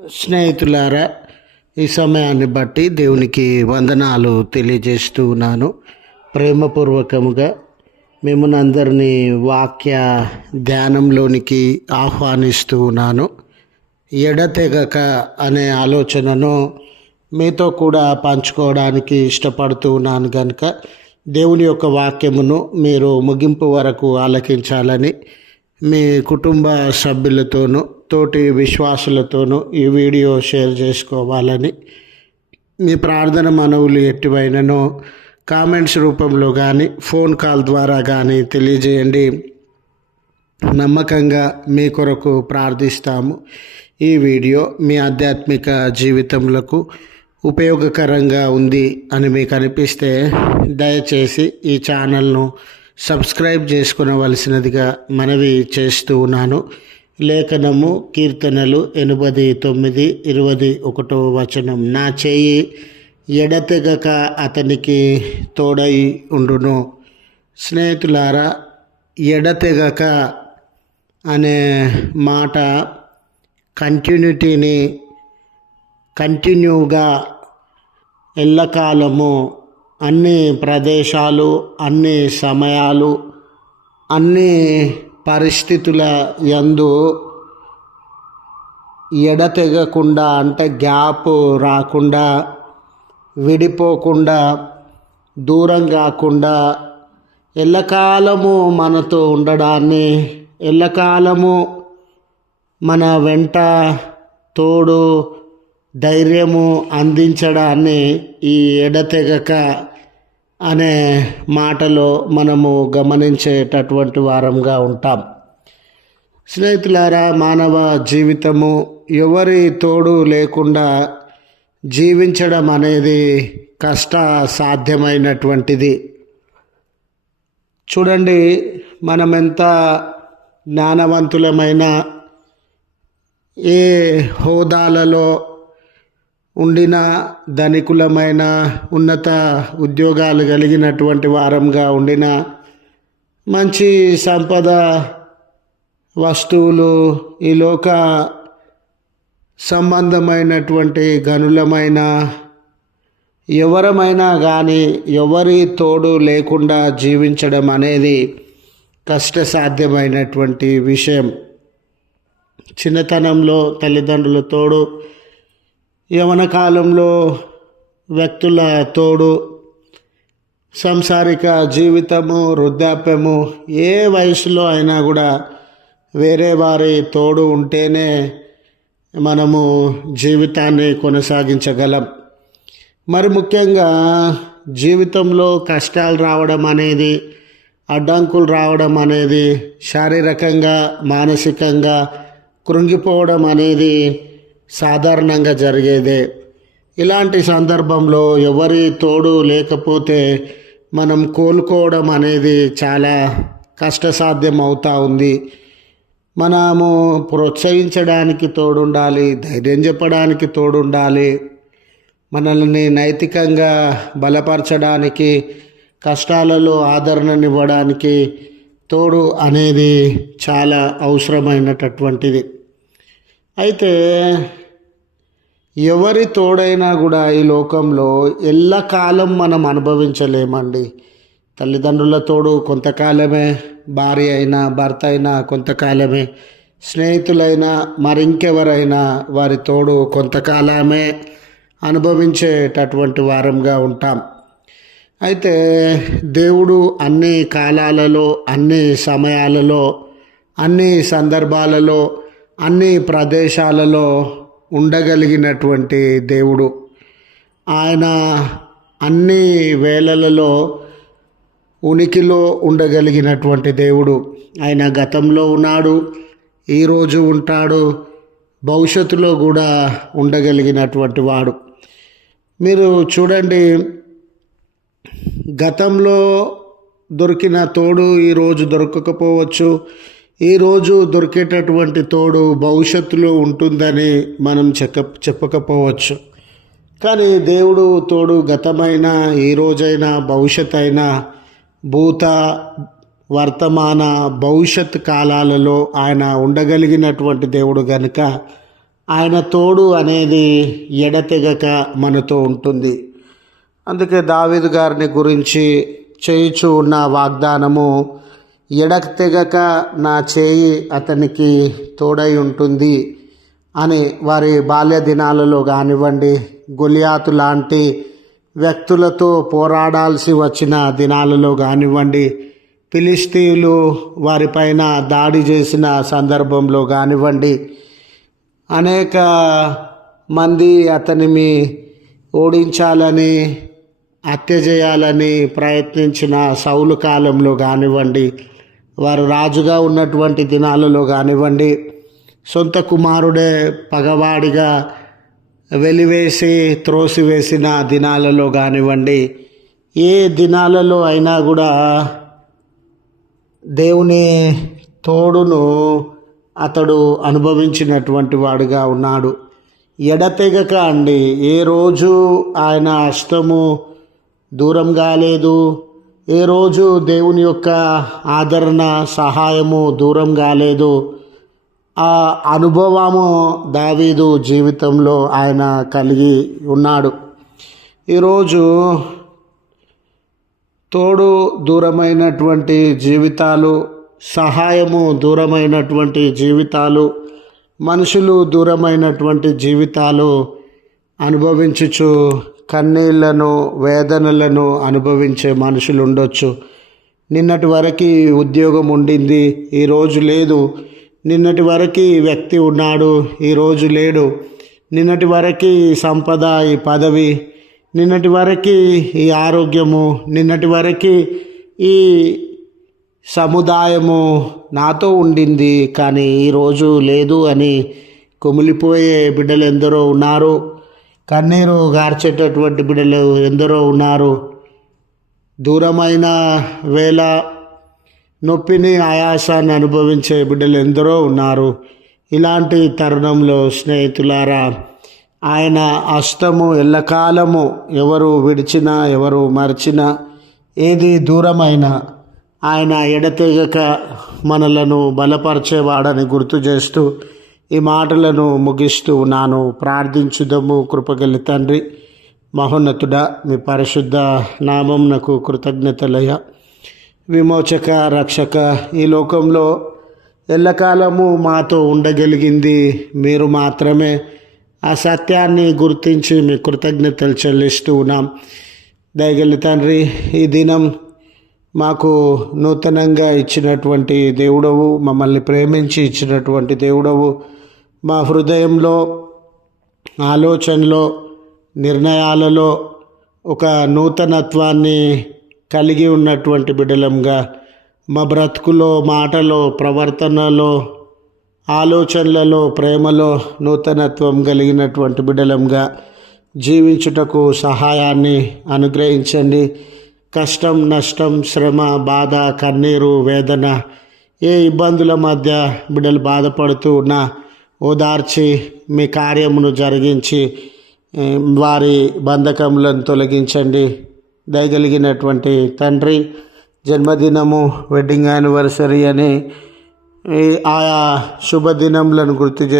స్నేహితులారా, ఈ సమయాన్ని బట్టి దేవునికి వందనాలు తెలియజేస్తూ ఉన్నాను. ప్రేమపూర్వకముగా మిమ్మల్ని అందరినీ వాక్య ధ్యానంలోనికి ఆహ్వానిస్తూ ఉన్నాను. ఎడతెగక అనే ఆలోచనను మీతో కూడా పంచుకోవడానికి ఇష్టపడుతూ ఉన్నాను కనుక దేవుని యొక్క వాక్యమును మీరు ముగింపు వరకు ఆలకించాలని మీ కుటుంబ సభ్యులతోనూ తోటి విశ్వాసులతోనూ ఈ వీడియో షేర్ చేసుకోవాలని, మీ ప్రార్థన మనవులు ఎట్టివైననో కామెంట్స్ రూపంలో కానీ ఫోన్ కాల్ ద్వారా కానీ తెలియజేయండి. నమ్మకంగా మీ కొరకు ప్రార్థిస్తాము. ఈ వీడియో మీ ఆధ్యాత్మిక జీవితములకు ఉపయోగకరంగా ఉంది అని మీకు అనిపిస్తే దయచేసి ఈ ఛానల్ను సబ్స్క్రైబ్ చేసుకునవలసినదిగా మనవి చేస్తూ ఉన్నాను. లేఖనము కీర్తనలు 89:21 నా చేయి ఎడతెగక అతనికి తోడై ఉండును. స్నేహితులారా, ఎడతెగక అనే మాట కంటిన్యూగా ఎల్లకాలము అన్ని ప్రదేశాలు, అన్ని సమయాలు, అన్ని పరిస్థితుల యందు ఎడతెగకుండా, అంటే గ్యాప్ రాకుండా, విడిపోకుండా, దూరం కాకుండా ఎల్లకాలము మనతో ఉండడాన్ని, ఎల్లకాలము మన వెంట తోడు ధైర్యము అందించడాన్ని ఈ ఎడతెగక అనే మాటలో మనము గమనించేటటువంటి వారంగా ఉంటాం. స్నేహితులారా, మానవ జీవితము ఎవరి తోడు లేకుండా జీవించడం అనేది కష్ట సాధ్యమైనటువంటిది. చూడండి, మనం ఎంత జ్ఞానవంతులమైన, ఏ హోదాలలో ఉండిన, ధనికులమైన, ఉన్నత ఉద్యోగాలు కలిగినటువంటి వారంగా ఉండిన, మంచి సంపద వస్తువులు, ఈ లోక సంబంధమైనటువంటి గనులమైన ఎవరమైనా కానీ ఎవరి తోడు లేకుండా జీవించడం అనేది కష్టసాధ్యమైనటువంటి విషయం. చిన్నతనంలో తల్లిదండ్రుల తోడు, యవ్వన కాలంలో వ్యక్తుల తోడు, సంసారిక జీవితము, వృద్ధాప్యము, ఏ వయసులో అయినా కూడా వేరే వారి తోడు ఉంటేనే మనము జీవితాన్ని కొనసాగించగలం. మరి ముఖ్యంగా జీవితంలో కష్టాలు రావడం అనేది, అడ్డంకులు రావడం అనేది, శారీరకంగా మానసికంగా కృంగిపోవడం అనేది సాధారణంగా జరిగేదే. ఇలాంటి సందర్భంలో ఎవరి తోడు లేకపోతే మనం కోలుకోవడం అనేది చాలా కష్టసాధ్యం అవుతూ ఉంది. మనము ప్రోత్సహించడానికి తోడుండాలి, ధైర్యం చెప్పడానికి తోడుండాలి, మనల్ని నైతికంగా బలపరచడానికి, కష్టాలలో ఆదరణనివ్వడానికి తోడు అనేది చాలా అవసరమైనటువంటిది. అయితే ఎవరి తోడైనా కూడా ఈ లోకంలో ఎల్లకాలం మనం అనుభవించలేమండి. తల్లిదండ్రుల తోడు కొంతకాలమే, భార్య అయినా భర్త అయినా కొంతకాలమే, స్నేహితులైనా మరింకెవరైనా వారి తోడు కొంతకాలమే అనుభవించేటటువంటి వారంగా ఉంటాం. అయితే దేవుడు అన్ని కాలాలలో, అన్ని సమయాలలో, అన్ని సందర్భాలలో, అన్ని ప్రదేశాలలో ఉండగలిగినటువంటి దేవుడు. ఆయన అన్ని వేళలలో ఉనికిలో ఉండగలిగినటువంటి దేవుడు. ఆయన గతంలో ఉన్నాడు, ఈరోజు ఉంటాడు, భవిష్యత్తులో కూడా ఉండగలిగినటువంటి వాడు. మీరు చూడండి, గతంలో దొరికిన తోడు ఈరోజు దొరకకపోవచ్చు. ఈరోజు దొరికేటటువంటి తోడు భవిష్యత్తులో ఉంటుందని మనం చెప్పకపోవచ్చు. కానీ దేవుడు తోడు గతమైనా, ఈరోజైనా, భవిష్యత్ అయినా, భూత వర్తమాన భవిష్యత్ కాలాలలో ఆయన ఉండగలిగినటువంటి దేవుడు కనుక ఆయన తోడు అనేది ఎడతెగక మనతో ఉంటుంది. అందుకే దావీదు గారిని గురించి చేయుచు ఉన్న వాగ్దానము, ఎడతెగక నా చేయి అతనికి తోడై ఉంటుంది అని. వారి బాల్య దినాలలో కానివ్వండి, గొలియాతు లాంటి వ్యక్తులతో పోరాడాల్సి వచ్చిన దినాలలో కానివ్వండి, ఫిలిష్తీయులు వారిపైన దాడి చేసిన సందర్భంలో కానివ్వండి, అనేక మంది అతనిని ఓడించాలని, హత్య చేయాలని ప్రయత్నించిన సౌలు కాలంలో కానివ్వండి, వారు రాజుగా ఉన్నటువంటి దినాలలో కానివ్వండి, సొంత కుమారుడే పగవాడిగా వెలివేసి త్రోసివేసిన దినాలలో కానివ్వండి, ఏ దినాలలో అయినా కూడా దేవుని తోడును అతడు అనుభవించినటువంటి వాడుగా ఉన్నాడు. ఎడతెగక అండి, ఏ రోజు ఆయన హస్తము దూరం కాలేదు, ఏ రోజు దేవుని యొక్క ఆదరణ సహాయము దూరం కాలేదు. ఆ అనుభవము దావీదు జీవితంలో ఆయన కలిగి ఉన్నాడు. ఈరోజు తోడు దూరమైనటువంటి జీవితాలు, సహాయము దూరమైనటువంటి జీవితాలు, మనుషులు దూరమైనటువంటి జీవితాలు అనుభవించుచు కన్నీళ్లను, వేదనలను అనుభవించే మనుషులు ఉండొచ్చు. నిన్నటి వరకు ఉద్యోగం ఉండింది, ఈరోజు లేదు. నిన్నటి వరకు వ్యక్తి ఉన్నాడు, ఈరోజు లేడు. నిన్నటి వరకు ఈ సంపద, ఈ పదవి, నిన్నటి వరకు ఈ ఆరోగ్యము, నిన్నటి వరకు ఈ సముదాయము నాతో ఉండింది, కానీ ఈరోజు లేదు అని కుమిలిపోయే బిడ్డలు ఎందరో ఉన్నారు. కన్నీరు గార్చేటటువంటి బిడ్డలు ఎందరో ఉన్నారు. దూరమైన వేళ నొప్పిని, ఆయాసాన్ని అనుభవించే బిడ్డలు ఎందరో ఉన్నారు. ఇలాంటి తరుణంలో స్నేహితులారా, ఆయన హస్తము ఎల్లకాలము ఎవరు విడిచినా, ఎవరు మర్చినా, ఏది దూరమైనా ఆయన ఎడతెగక మనలను బలపరిచేవాడని గుర్తు చేస్తూ ఈ మాటలను ముగిస్తూ ఉన్నాను. ప్రార్థించుదము. కృపగల తండ్రి, మహోన్నతుడా, మీ పరిశుద్ధ నామమునకు కృతజ్ఞతలయ్యా. విమోచక, రక్షక, ఈ లోకంలో ఎల్లకాలము మాతో ఉండగలిగింది మీరు మాత్రమే. ఆ సత్యాన్ని గుర్తించి మీ కృతజ్ఞతలు చెల్లిస్తూ ఉన్నాం. దయగల తండ్రి, ఈ దినం మాకు నూతనంగా ఇచ్చినటువంటి దేవుడవు, మమ్మల్ని ప్రేమించి ఇచ్చినటువంటి దేవుడవు. మా హృదయంలో, ఆలోచనలో, నిర్ణయాలలో ఒక నూతనత్వాన్ని కలిగి ఉన్నటువంటి బిడ్డలంగా, మా బ్రతుకులో, మాటలో, ప్రవర్తనలో, ఆలోచనలలో, ప్రేమలో నూతనత్వం కలిగినటువంటి బిడ్డలంగా జీవించుటకు సహాయాన్ని అనుగ్రహించండి. కష్టం, నష్టం, శ్రమ, బాధ, కన్నీరు, వేదన, ఏ ఇబ్బందుల మధ్య బిడ్డలు బాధపడుతూ ఉన్నా ఓదార్చి మీ కార్యమును జరిగించి వారి బంధకములను తొలగించండి. దయగలిగినటువంటి తండ్రి, జన్మదినము, వెడ్డింగ్ యానివర్సరీ అని ఆయా శుభదినములను గుర్తు చేసుకుంటూ